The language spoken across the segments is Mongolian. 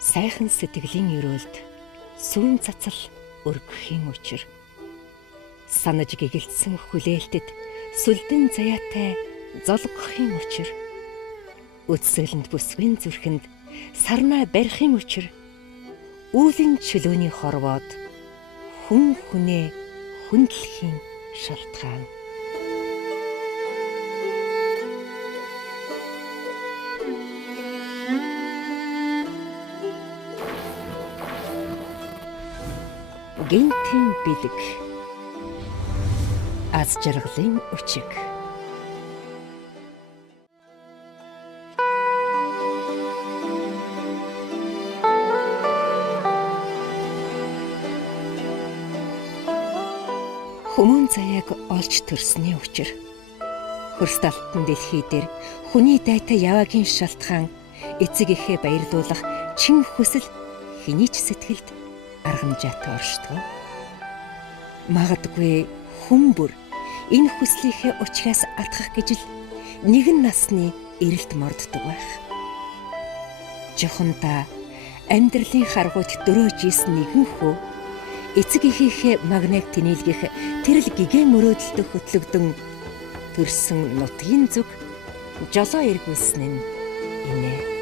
Сайхан сэтгэлийн өрөөлд сүүн цацал өргөхийн учир. Санаж гэгэлтсэн хүлээлтэд сүлдэн заяатай золгохын учир. Үдсэлэнд бүсвэн зүрхэнд сарнаа барихын учир. Үүлийн чөлөөний хорвоод хүн хүнээ хүндлэхийн шалтгаан. Гинтийн бэлэг. Аз жаргалын өчиг. Хүмүүн заяаг олж төрсний учир. Хөрс талтан дэлхий дээр хүний дайтай яваагийн шалтгаан эцэг эхээ баярлуулах чин хүсэл хэний ч сэтгэлд аргамжаатай оршдог. Магадгүй хүн бүр энэ хүслийнхээ учраас атгах гэж л нэгэн насны эрэлт морддог байх. Жохонда амьдралын харгуйд дөрөөж исэн нэгэн хүү эцэг эхийнхээ магнайг тэнэлгэх тэрл гигэн мөрөөдөлтөд хөтлөгдөн төрсөн нутгийн зүг жолоо эргүүлсэн нь инээ.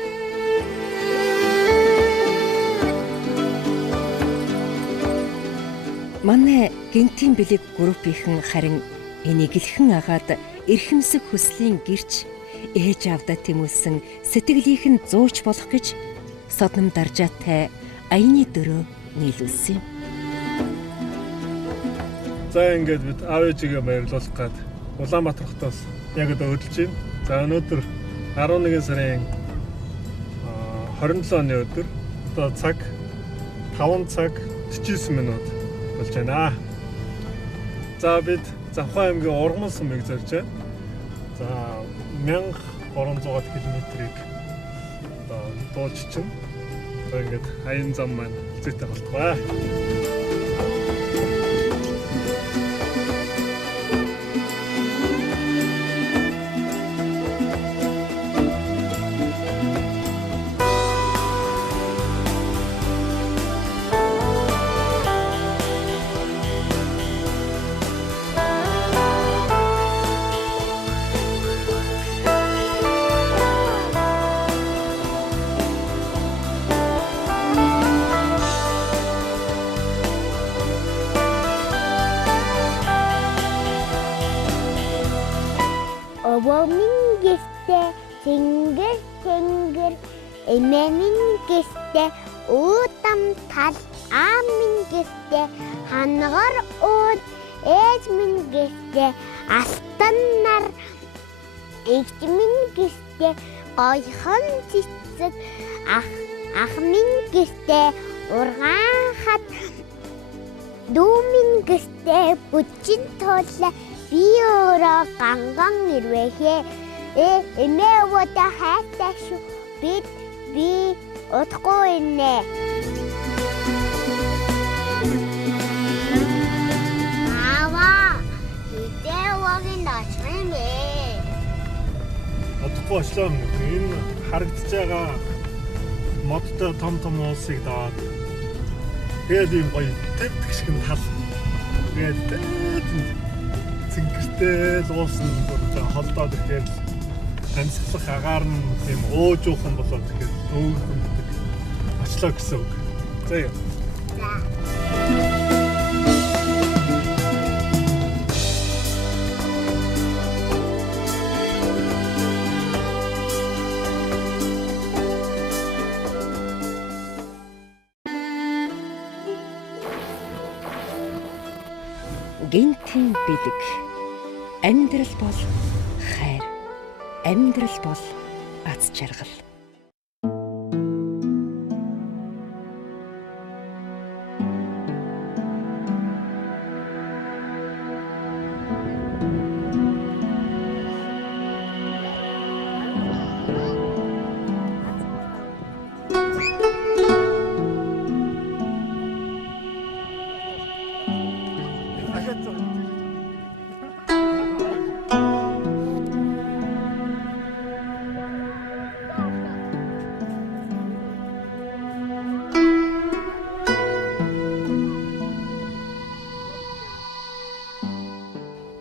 Манай гинтийн бэлэг группийнхэн харин энийг илхэн агаад эрхэмсэх хүслийн гэрч ээж авдаа тэмүүлсэн сэтгэлийнх нь зууч болох гэж содном даржаатай аяны дөрөө нийлүүлсэн юм. За ингээд бид аав ээжигээ баярлуулах гээд Улаанбаатар хотоос яг одоо өдөлж байна. За өнөөдөр 11 сарын 27 оны өдөр одоо цаг 5 цаг 49 минут болж байна. За бид Завхан аймгийн Ургамал сумыг зорж байна. За 1300 км-ийг одоо дуулж чинь. За ингээд аян зам маань зүйтэй болтгоо. Өвөмин гистэй тэнгэр эмэмин гистэй уудам тал аамин гистэй хангар ууд ээжмин гистэй алтан нар эгчмин гистэй гойхон цэцэг ахмин гистэй ургаан хат дүүмин гистэй бүчин тоолла би өөрөө ганган ирвэхээ эмээ өвөдөө хайртай шүү би удахгүй инэ. Аава идээ waгийн дашрын бэ. Удахгүй очлоо энэ харагдаж байгаа модтой том уусыг даад тэгээд юм гоё төвтг шиг нь тал тэгээд цэнгэртэй л уусан бүр холдоод ирэхээр амьсгалах агаар нь тийм уужуухан болоод ирэхээр өөхөн очлоо гэсэн үг. За яа. Гинтийн бэлэг. Амьдрал бол хайр. Амьдрал бол аз жаргал.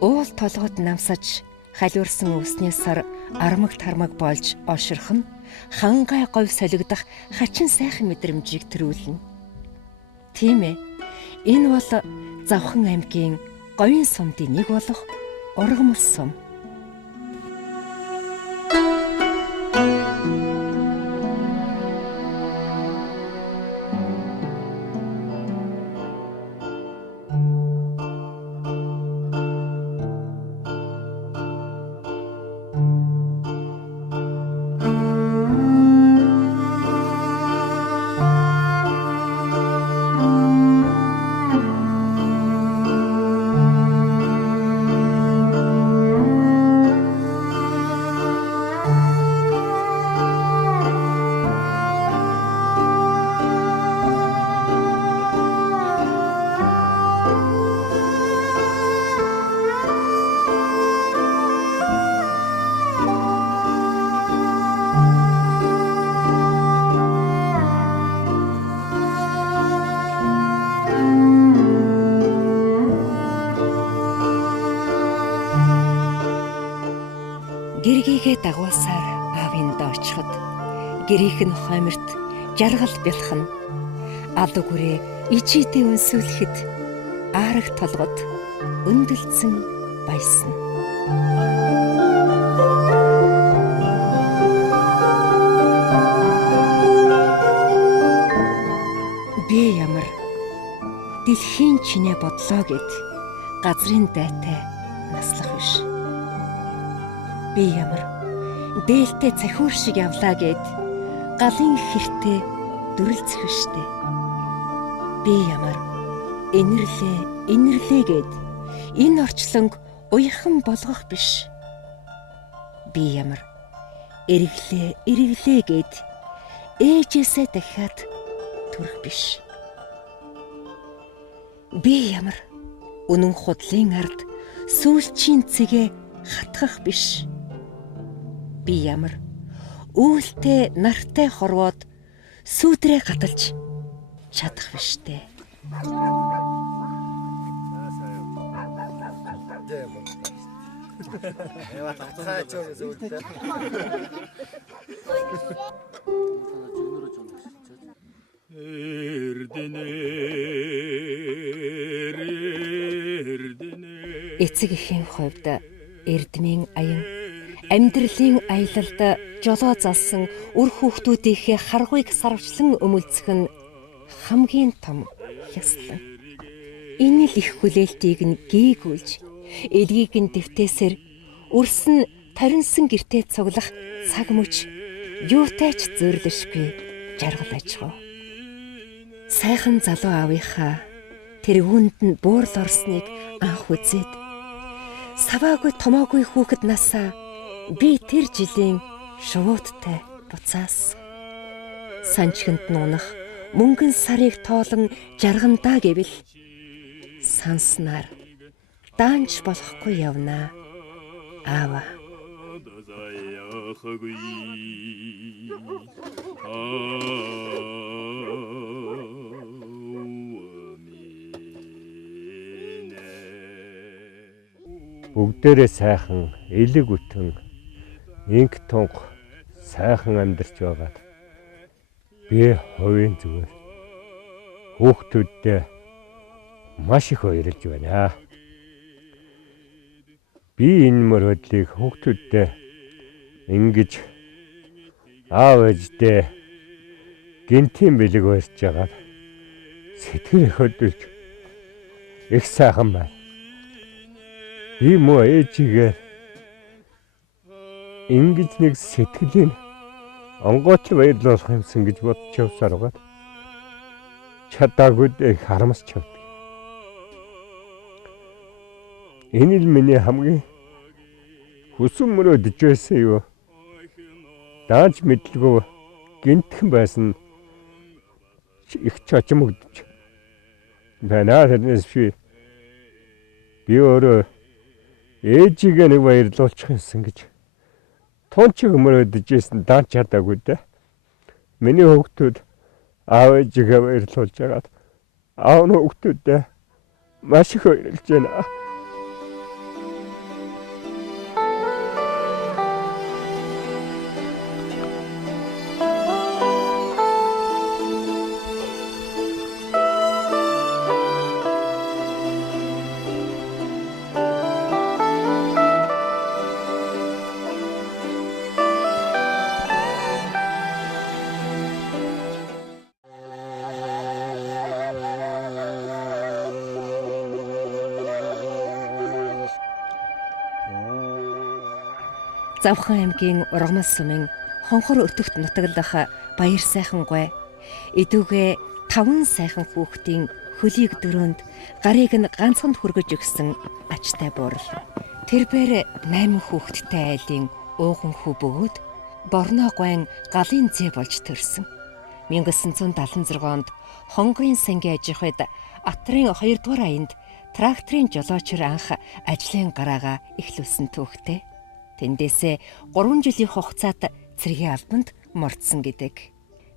Уул толгод намсаж халиурсан үсний сар армаг тармаг болж оширх нь хангай говь солигдох хачин сайхан мэдрэмжийг төрүүлнэ. Тийм ээ. Энэ бол Завхан аймгийн говийн сумдын нэг болох Ургамал сум. Гэргийгээ дагуулсаар аавын доочход гэрийнх нь хойморт жаргал бэлхэн алуу гүрээ ичээдээ өнсүүлэхэд аарах толгод өндөлдсөн баясна. Би ямар дэлхийн чинээ бодлоо гэд газрын дайтай наслах биш. Би ямар дээлтэй цахиур шиг явлаа гэд галын хэртэй дүрлцэх штэ. Би ямар инэрлээ гэд энэ орчлонг уяхан болгох биш. Би ямар эрэглээ гэд ээжээсээ дахиад төрөх биш. Би ямар үнэн худлын ард сүүлчийн цэгээ хатгах биш. Би ямар үүлтэй нартай хорвоод сүүдрээ гаталж чадах биштэй. Эцэг эхийн хувьд эрдмийн аян амьдралын аялалд жолоо залсан үр хүүхдүүдийнхээ харгуйг сарвчлан өмөлцөх нь хамгийн том ёслол. Энэ л их хүлээлтийг нь гээгүүлж, элгийг нь дэвтээсээр өрсөн таринсан гэртээ цуглах цаг мөч юутайч зөөрлөшгүй жаргал ажгаа. Сайхан залуу аавынхаа тэргүүнд нь буурал орсныг анх үзээд саваагүй томоогүй хүүхэд насаа би тэр жилийн шувууттай буцаас санчхинд нунах мөнгөн сарыг тоолон жаргандаа гэвэл санснаар даанч болохгүй явнаа аава. Бүгдээрээ сайхан элэг үтэн инг тунх сайхан амьдарч байгаад би хувийн зүгээр хүүхдүүдтэй маш их баярлж байна. Би энэ мөрөдлийг хүүхдүүдтэй ингэж аав ээжтэй гинтийн бэлэг барьж байгаад сэтгэл хөдлөж их сайхан байна. Би муу ээжигээ ингэж нэг сэтгэлийн онгойтл баярлуулах юмсан гэж бодож явсаар байгаа. Чадаагүй их харамсч явдаг. Энэ л миний хамгийн хүсэн мөрөөдөж байсан юу. Даанч мэдлгүй гинтхэн байсан их чочмогдож байна. Тэрнээс би өөрөө ээжигээ нэг баярлуулчих юмсан гэж тунчиг мөрөөдөж байсан даанч чадаагүй дээ. Миний хүүхдүүд аав ээжигээ баярлуулж байгаад аав нь хүүхдүүдээ маш их баярлж байна. Завхан аймгийн Ургамал сумын Хонхор өтөгт нутаглах баяр сайхан гуй идүүгээ 5 сайхан хүүхдийн хөлийг дөрөнд гарыг нь ганцхан хүргэж өгсөн ачтай буурал. Тэрбээр 8 хүүхэдтэй айлын ууган хүү бөгөөд Борноо гуайн галын зээ болж төрсөн. 1976 онд Хонгорын сангийн ажихуйд Атрын 2 дугаар аянд тракторын жолоочор анх ажлын гараагаа эхлүүлсэн түүхтэй. Тэндээсээ 3 жилийн хугацаанд цэргийн албанд мордсон гэдэг.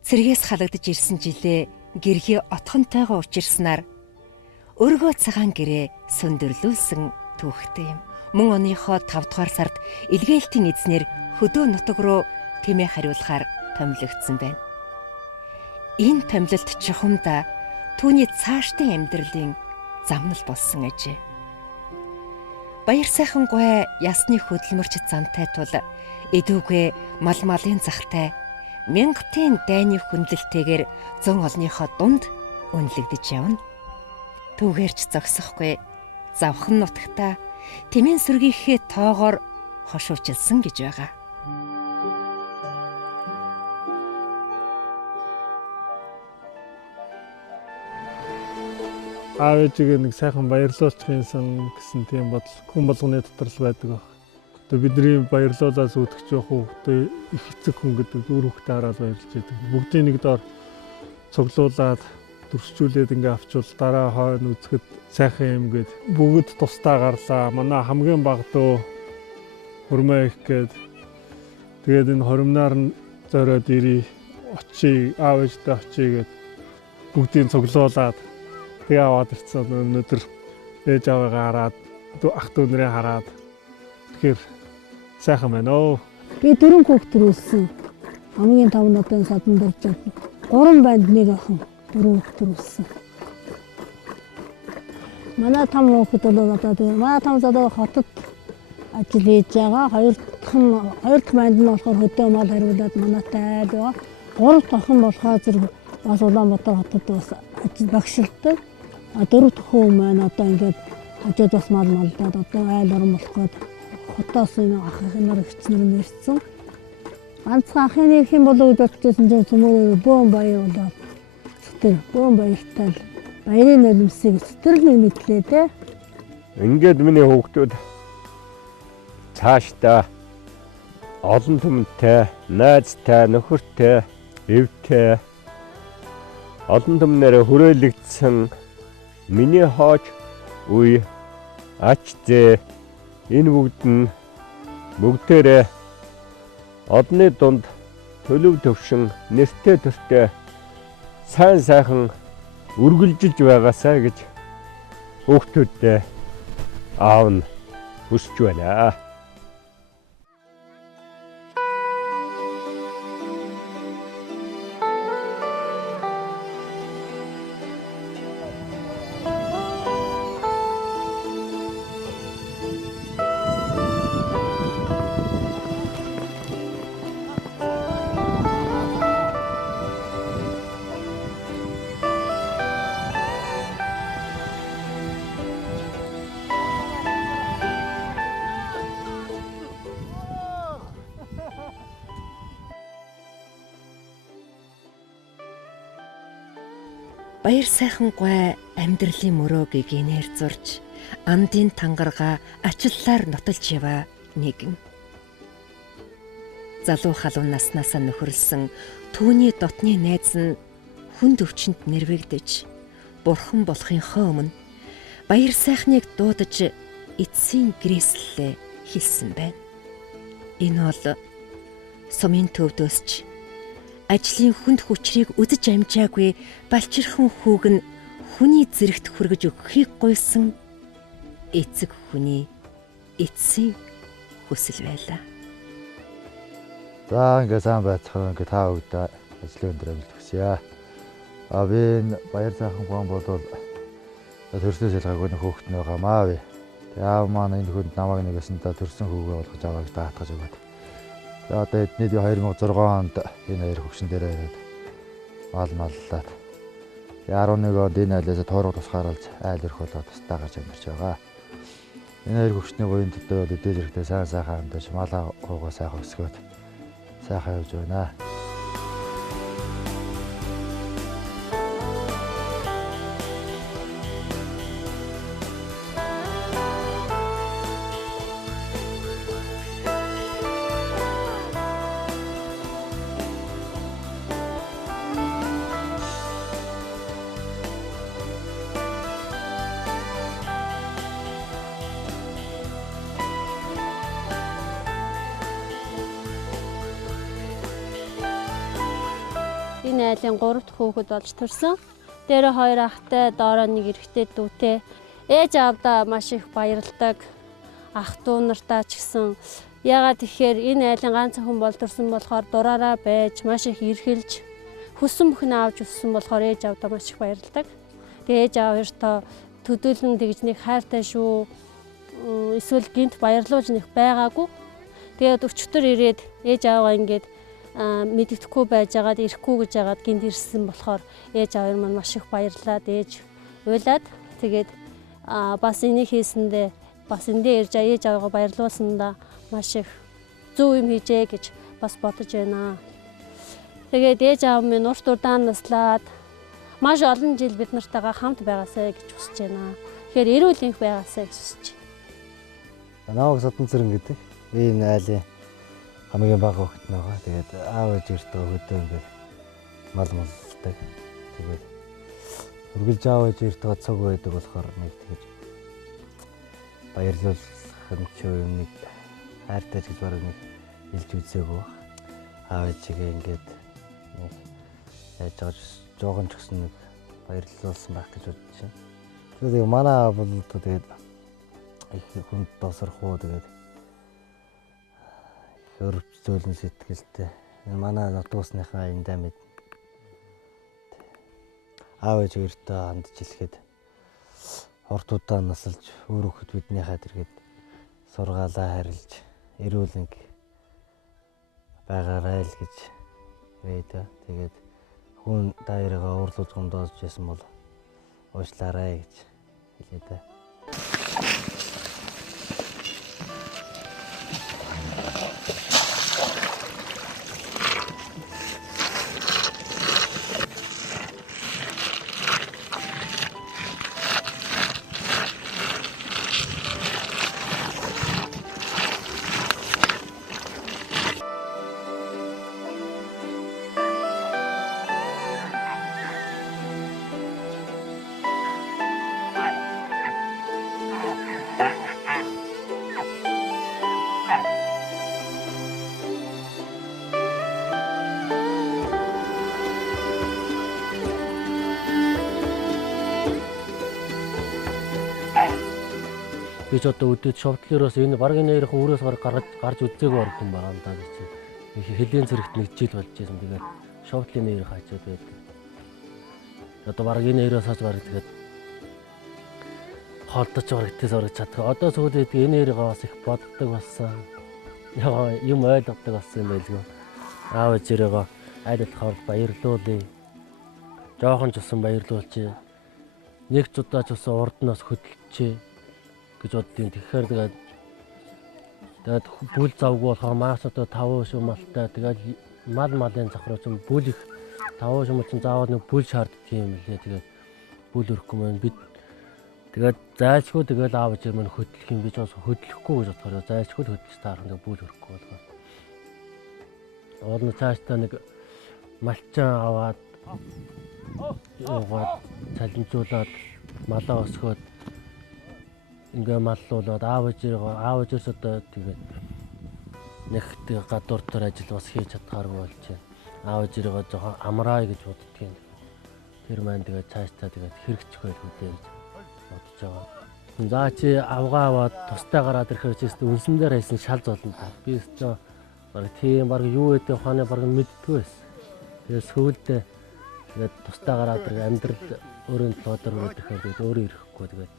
Цэргээс халагдж ирсэн жилээ гэргий отхонтойгоо учирснаар өргөө цагаан гэрээ сөндөрлүүлсэн түүхтэй юм. Мөн оныхоо 5 дугаар сард илгээлтийн эзнэр хөдөө нутаг руу тэмээ хариулахаар томилогдсон байна. Энэ томилолт чухамдаа түүний цаашдын амьдралын замнал болсон ажээ. Баяр сайхан гуй ясны хөдөлмөрч зантай тул эдүүгээ мал малын захтай 1000-ийн дайны хүндлэлтэйгээр зөн олныхоо дунд үнэлэгдэж явна. Түүгээрч зогсохгүй завхан нутагта тэмээн сүргийнхээ тоогоор хошуучилсан гэж байгаа. Аав ээжигээ нэг сайхан баярлуулчих юмсан гэсэн тийм бодол хүн болгоны дотор л байдаг баг. Тэгээ бидний баярлуулаас үүдэх жоох хүүхдээ их эцэг хүн гэдэг үр хүүхдээ хараад баярлж байдаг. Бүгдийн нэг доор цуглуулад төрсчүүлээд ингээ авчвал дараа хойно үзэхэд сайхан юм гээд бүгд тусдаа гарлаа. Манай хамгийн баг дөө хурмаа их гээд тэгээд энэ хоримнаар нь зориод ирээ очие аав ээжтэй очие гээд бүгдийн цуглуулад тэгээ аваад ирсэн. Өнөөдөр ээж аваагаа хараад ах дүүнэрээ хараад тэгэхээр сайхан байна оо. Би 4 хүүхэд төрүүлсэн. Хамгийн том нутгийн садан дурж 3 банд нэг охин 4 хүүхэд төрүүлсэн. Манай том хүүхэд бол одоо манай том задаа хотод ажил хийж байгаа. Хоёр дахь банд нь болохоор хөдөө мал хариулаад манайтай айл байгаа. 3 дахь охин болохоор зэрэг бас Улаанбаатар хотод бас ажил багшилдаг. 4 дахь хүн маань одоо ингээд хажууд бас мал малдаад одоо айл орон болох гээд хотоос энэ ахын нар ихчнэр нэрсэн. Ганцхан ахын нэрх юм болов гэж бодчихсон чинь цөмөр бөөн баяр болоод зүтэр бөөн баяртай баярын нулимсыг зүтэр нэг мэдлээ те. Ингээд миний хүүхдүүд цаашдаа олон түмэнтэй, найзтай, нөхөртэй, эвтэй олон түмнээр хүрээлэгдсэн миний хооч үе ач зээ энэ бүгд нь бүгдээрээ одны дунд төлөв төвшин нэртэй төстэй сайн сайхан үргэлжилж байгаасаа гэж хүүхдүүдтэй аав нь хүсэж байна. Баяр сайхан гуй амьдралын мөрөөгийг инээр зурж андын тангаргаа ачлалаар нотолж яваа нэгэн. Залуу халуун наснаас нөхөрлсөн түүний дотны найз нь хүнд өвчнөд нэрвэгдэж бурхан болохынхоо өмнө баяр сайхныг дуудаж эцсийн гэрээслэлээ хэлсэн байна. Энэ бол сумын төвдөөсч ажлын хүнд хүчрийг үзэж амжаагүй балчирхан хүүг нь хүний зэрэгт хүргэж өгөхийг гуйсан эцэг хүний эцсийн хүсэл байлаа. За ингээ сайн байцгаана ингээ та бүгдээ ажлын өндөр амжилт хүсье. Би энэ баяр сайхан гуан болвол төрснөөс ялгаагүй хүүхэд нь байгаамаа. Тэгээ аав маань энэ хүнд намайг нэгэсэндээ төрсөн хүүгээ болгож аваа гэж даатгаж өгöd. За одоо эднийд 2006 онд энэ хоёр хөгшин дээрээ ирээд мал маллаад 11 онд энэ айлаас туурга тусгааруулж айл өрх болоод тастаа гарч амьдарч байгаа. Энэ хоёр хөвчний буян дотор бол өдөө зэрэгтэй сайн сайхан амьдарч малаа хуугаа сайхан өсгөөд сайхан явж байна. Энэ айлын 3 дахь хүүхэд болж төрсөн. Дээрээ 2 ахтай, доороо 1 эрэгтэй дүүтэй. Ээж аавдаа маш их баярладаг. Ах дүү нартаа ч гэсэн ягаад тэгэхээр энэ айлын ганц хүн бол төрсөн болохоор дураараа байж маш их эрхэлж хүссэн бүхэн авч өссөн болохоор ээж аавдаа маш их баярладаг. Тэгээ ээж аав хоёртоо төдөлн тэгж нэг хайртай шүү. Эсвэл гинт баярлуулж нэг байгаагүй. Тэгээд өчтөр ирээд ээж ааваа ингээд мэддэхгүй байж байгаад ирэхгүй гэж яагаад гинт ирсэн болохоор ээж аав маань маш их баярлаад ээж уйлаад тэгээд бас энийг хийсэндээ бас эндээ ирж ээж аавгаа баярлуулсандаа маш их зөв юм хийжээ гэж бас бодож байна. Тэгээд ээж аав минь урт удаан наслаад маш олон жил бид нартайгаа хамт байгаасай гэж хүсэж байна. Тэгэхээр эрүүл энх байгаасай гэж хүсэж байна. Нааг Содон Цэрэн гэдэг энэ айлын хамгийн бага хөвгт байгаа. Тэгээд аав ээж өртөө хөдөө ингээд мал малдаг. Тэгээд үргэлж аав ээж өртөө цог байдаг болохоор нэг тэгэж баярлуулах юм ч юм нэг хайртай гэж бараг нэг хэлж үзээгүй. Аав ээжигээ ингээд нэг яаж байгаа жоохон ч гэсэн нэг баярлуулсан байх гэж бодож байна. Тэгээд манай аав бол тэгээд их хүнд тосрох уу тэгээд өрөвч зөөлөн сэтгэлтэй. Энэ манай нутгуусныхаа эндээ мэд аав ээж хоёртой хандж хэлэхэд хортуудаа насалж өөр хөхд биднийхээ тэргээд сургаалаа харилж эрүүлэнг байгаарай л гэж хэлээд тэгээд хүн даяараа уурлуулж гомдоож байсан бол уушлаарай гэж хэлээд. Би ч одоо өдөөд шовдлоороос энэ баг энэ хоёрын өрөөс гарч үзээгүй орох юм байна даа гэж. Хэлийн зэрэгт нэг жил болж байсан. Тэгээд шовдлын нэр хачаад байдаг. Одоо баг энэ хоёроос хаж баг тэгээд хоолдож барагдтээс орж чаддаг. Одоо сүүлд энэ хоёрыг бас их боддог болсон. Яа юм ойлгодог болсон юм байлгүй. Аав ээжээрээ айлтахаар баярлуулъя. Жоохон ч усан баярлуулчих. Нэг ч удаа ч усан урднаас хөдөлчихье гэж боддیں۔ Тэгэхээр тэгээд бүл завгүй болохоор маас одоо 5 шумалтай тэгээд малын захруу чинь бүл их 5 шумал чинь заавал нэг бүл шаарддаг юм лээ. Тэгээд бүл өрөхгүй маань бид тэгээд зайлшгүй тэгээд аав ээж маань хөдлөх юм гэж бас хөдлөхгүй гэж бодохоор зайлшгүй хөдлөж таарах нэг бүл өрөхгүй болохоор. Орны цаашдаа нэг малчаа аваад цалинжуулаад малаа өсгөөд ингээ маллуулаад аав ээжээс одоо тэгээд нэг гадуур дээр ажил бас хийж чадхааргүй болж байна. Аав ээжээрээ жоохон амраа гэж боддгийн. Тэр маань тэгээд цаашдаа тэгээд хэрэгжих байх үдээ гэж бодож байгаа. За чи авгаа аваад тустай гараад ирэхээр ч гэсэн үнсэн дээр хайсан шал золно. Би өстөө баг тийм баг юу гэдэг ухааны баг мэддгүй байсан. Тэгээд сүүлдээ тэгээд тустай гараад ирэх амьдрал өөрийн толгойд өгөхээр тэгээд өөрөө ирэхгүй тэгээд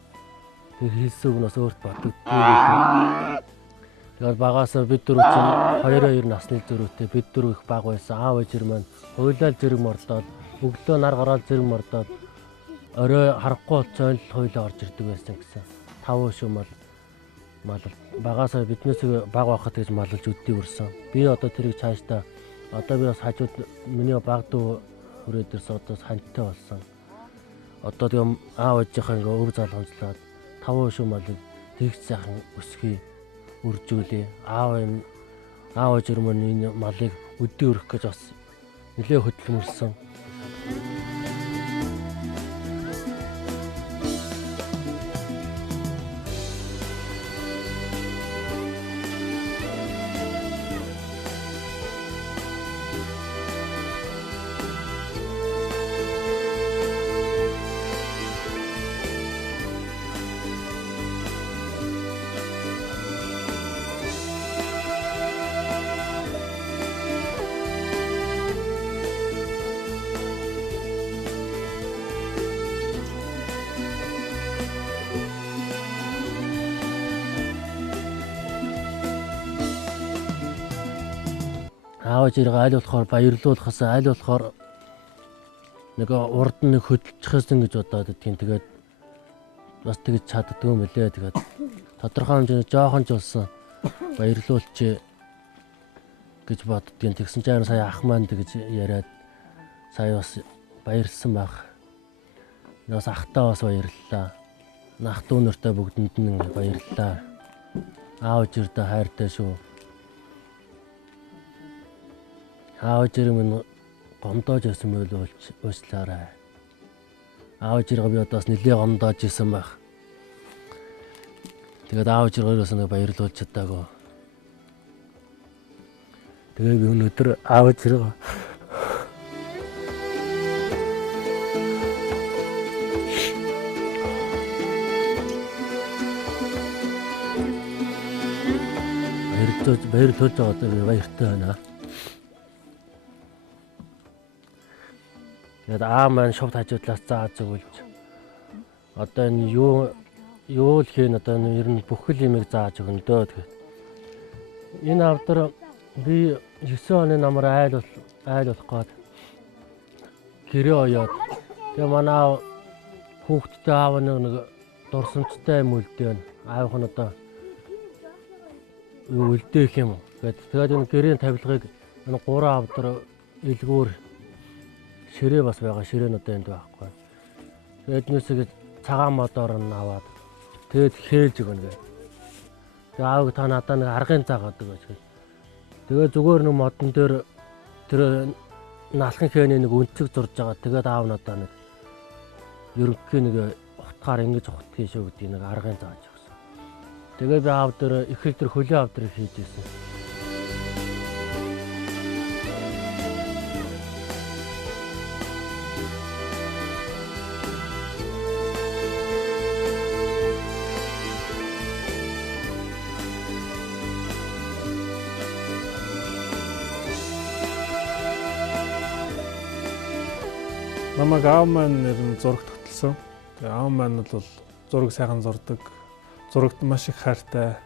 тэр хэлсэн үг нас өөрт боддог. Тэгээд багаасаа бид дөрөв чинь 2 насны зөрүүтэй бид дөрөв их баг байсан. Аав ээжэр маань хуйлал зэрэг мордоод өглөө нар гараад зэрэг мордоод орой харахгүй болцоо л хуйлаа орж ирдэг байсан гэсэн. 5 шумал малал багасаа биднээс баг байхад гэж малалж үддийг өрсөн. Би одоо тэрийг цаашдаа одоо би бас хажууд миний баг дүү хүрээдэрс одоо хантай болсон. Одоо тийм аав ээжийнхээ ингээ өв залгамжлаад 5 шүү малыг тэгж сайхан өсгий үржүүлээ. Аав ээж өрмөн энэ малыг үддий өрөх гэж бас нэлээ хөдөлмөрсөн. Аав ээжийг аль болохоор баярлуулахаас аль болохоор нэг урд нь хөдөлчихсэн гэж бодоод тийм тэгээд бас тэгж чаддгүй мөлий. Тэгээд тодорхой хэмжээний жоохон ч болсон баярлуулчих гэж боддгийн. Тэгсэн чинь сая ах маань тэгж яриад сая бас баярлсан байх. Нас ахтаа бас баярлалаа. Ах дүү нартай бүгдэнд нь баярлалаа. Аав ээжтэй хайртай шүү. Аав ээжээ минь гомдоож явсан байл уучлаарай. Аав ээжээ би одоо бас нэлээ гомдоож исэн байх. Тэгээд аав ээжээс нэг баярлуулж чадаагүй. Тэгээд би өнөөдөр аав ээжээ баярлуулж байгаад би баяртай байна. Тэгээд аа маань шовд хажуудлаас зааж өгүүлж одоо энэ юу л хийн одоо ер нь бүхэл юмыг зааж өгнө дөө. Тэгээд энэ авдар би 9 оны намар айлуулах гээд гэрээ оёод тэгээ манай хүүхдтэй аав нэг дурсамжтай юм үлдээн аавх нь одоо юу үлдээх юм. Тэгээд энэ гэрээний тавилгыг энэ 3 авдар илгүүр ширээ бас байгаа. Ширээ нь одоо энд байхгүй. Тэгээд нүсэг цагаан модоор нь аваад тэгээд хээлж өгнө гэ. Тэгээд аав та надаа нэг аргын заагаад байгаа. Тэгээд зүгээр нэг модон дээр тэр налхан хээний нэг үнцэг зурж байгаа. Тэгээд аав надаа нэг ерөнхий нэг утгаар ингэж ухтгий шүү гэдэг нэг аргын зааж өгсөн. Тэгээд би аав дээр их их тэр хөлийн аав дээр хийж ирсэн. Намайг аав маань нэр нь зурагт хөтлсөн. Тэгээ аав маань бол зураг сайхан зурдаг. Зурагт маш их хайртай.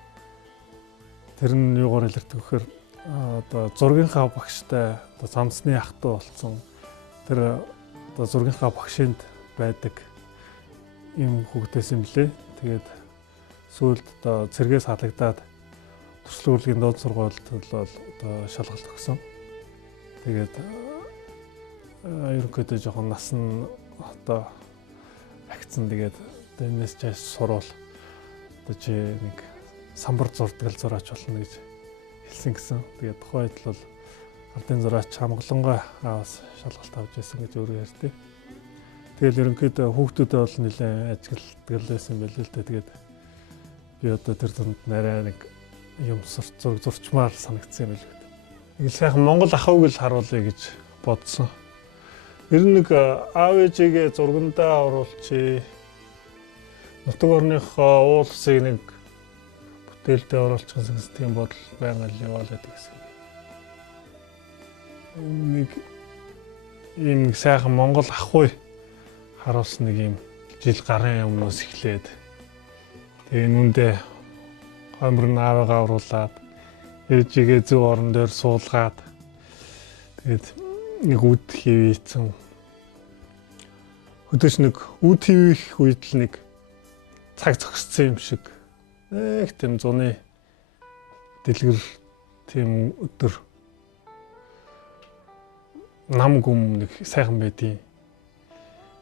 Тэр нь юугаар илэрдэг вэхээр одоо зургийнхаа багштай одоо замсны ах トゥ болсон. Тэр одоо зургийнхаа багшинд байдаг юм хүүхдээс юм лээ. Тэгээд сүүлд одоо цэргээс халагдаад төсөл хөтөлбөрийн доод сургуульд бол одоо шалгалт өгсөн. Тэгээд ерөнхийдөө жоохон нас нь одоо агцсан. Тэгээд энэс чаш сурвал одоо чи нэг самбар зурдаг зураач болно гэж хэлсэн гисэн. Тэгээд тухайд бол ардын зураач хамглангой аавас шалгалт авч ирсэн гэж өөрөө ярьдээ. Тэгэл ерөнхийдөө хүүхдүүдэд бол нэлээд ажиглалдаг байсан байл л дээ. Тэгээд би одоо тэр дунд нарай нэг юм зураг зурчмаар санагдсан юм байл. Нэг сайхан Монгол ахуйг л харуулъя гэж бодсон. Ер нь нэг аав ээжигээ зургандаа оруулчих. Нутаг орныхоо уул усыг нэг бүтээлдээ оруулчихсан гэсэн тийм бодол байнга л яваалаад гэсэн. Нэг ийм сайхан Монгол ахуй харуулсан нэг юм жил гарын өмнөөс эхлээд тэгээ нүндээ гомбор нь аавыгаа оруулаад ээжигээ зөв орон дээр суулгаад тэгээд нэг үд хийвээсэн. Хөдөөж нэг үд хийвэх үед л нэг цаг зогссон юм шиг их тийм зуны дэлгэр тийм өдөр нам гүм нэг сайхан байдیں۔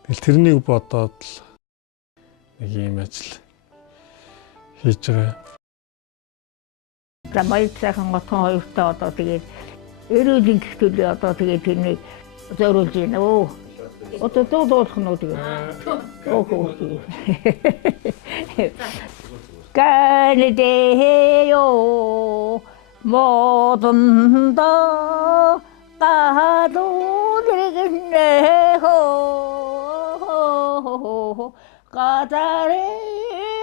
Тэгэл тэрнийг бодоод л нэг юм ажил хийж байгаа. За баяр сайхан готхон хоёртой одоо тэгээд эрүүлийн гэх төлөө одоо тэгээд тэрнийг зориулж байна. Одоо дуулах нь үү тэгээд. Галдеё 모든다 가도들겠네호 가다리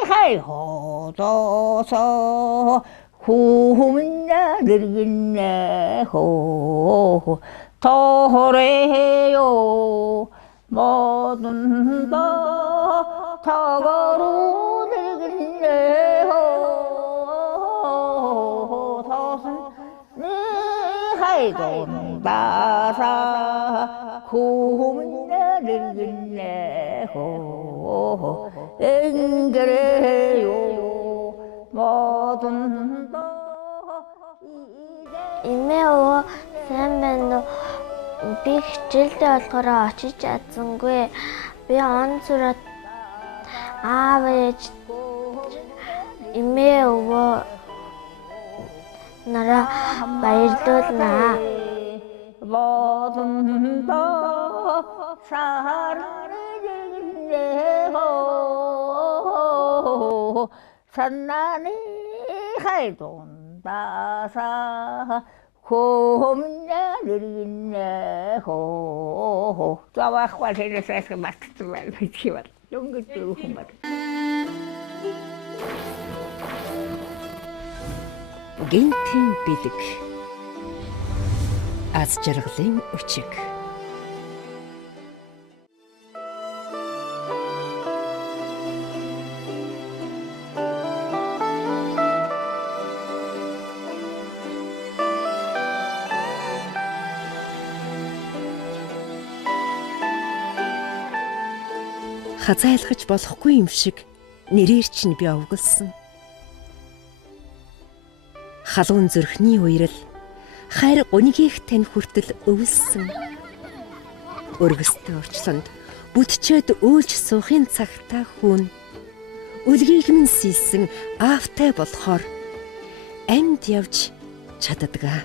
하이호도서 후문야들겠네호 토래요 모든다 타거루들겠네호 돈다사 구문야들겠네호 앵그래요 모든 Имэо сайн байна уу? Би хичээлдээ болохоор очиж чадсангүй. Би он сураад аав ээж имэо нараа баярлуулнаа. 모든 다 사랑을 산나니 하이돈다사 곰냐들이네호 자와과 세레사스 마트트말 비치와 용긋도 humor. Гинтийн бэлэг. Аз жаргалын өчиг. Хазайлахж болохгүй юм шиг нэрээр чинь би овголсон. Халуун зүрхний уярал хайр гунигийнх тань хүртэл өвлсөн. Өргөстэй орчлонд бүтчээд өөлж суухын цагтаа хүүн үлгийг минь сэлсэн аавтай болохоор амьд явж чаддгаа.